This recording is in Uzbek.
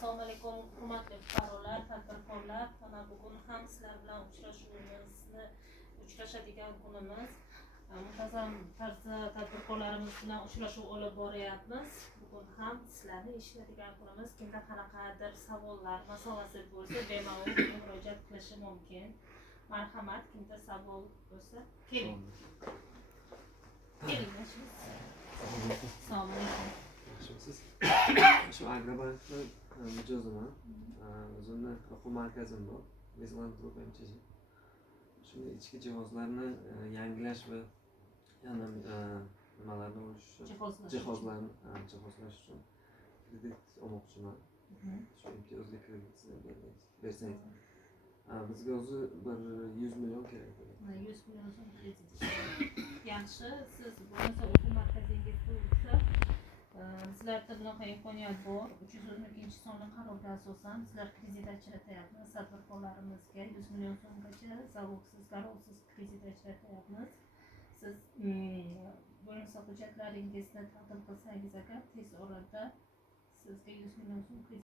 Assalomu alaykum, hurmatli fuqarolar, tadbirkorlar. Mana bugun ham sizlar bilan uchrashadigan kunimiz. Muntazam tarzda tadbirkorlarimiz bilan uchrashuv olib boryapmiz. Bugun ham sizlarni eshitadigan kunimiz. Kimda qanaqadir savollar, masalasi bo'lsa, bemalol murojaat qilishi mumkin. Marhamat, kimda savol bo'lsa, keling. Keling, assalomu alaykum. Siz shu Agrobankni mijozman. O'zimni o'quv markazim bor. Bezland Group MCG. Shuni ichki jihozlarni yangilash va yana nimalarni olish uchun jihozlash uchun kredit olmoqchiman. Shu imtiyozli kreditni bersangiz. Bizga o'zi bir 100 million kerak bo'ladi. 100 million so'm kredit. Yaxshi, siz bo'lmasa o'quv markazingiz bo'lsa, sizlarda bunaqa imkoniyat bor. 312 sonli qarorga asosan sizlar kredit ajratyapmiz. Tadbirkorlarimizga 100 million so'mgacha zalogsiz, garovsiz kredit ajratyapmiz. Siz bo'lmasa hujjatlaringizni taqdim qilsangiz agar tez orada sizga 100 million so'm kredit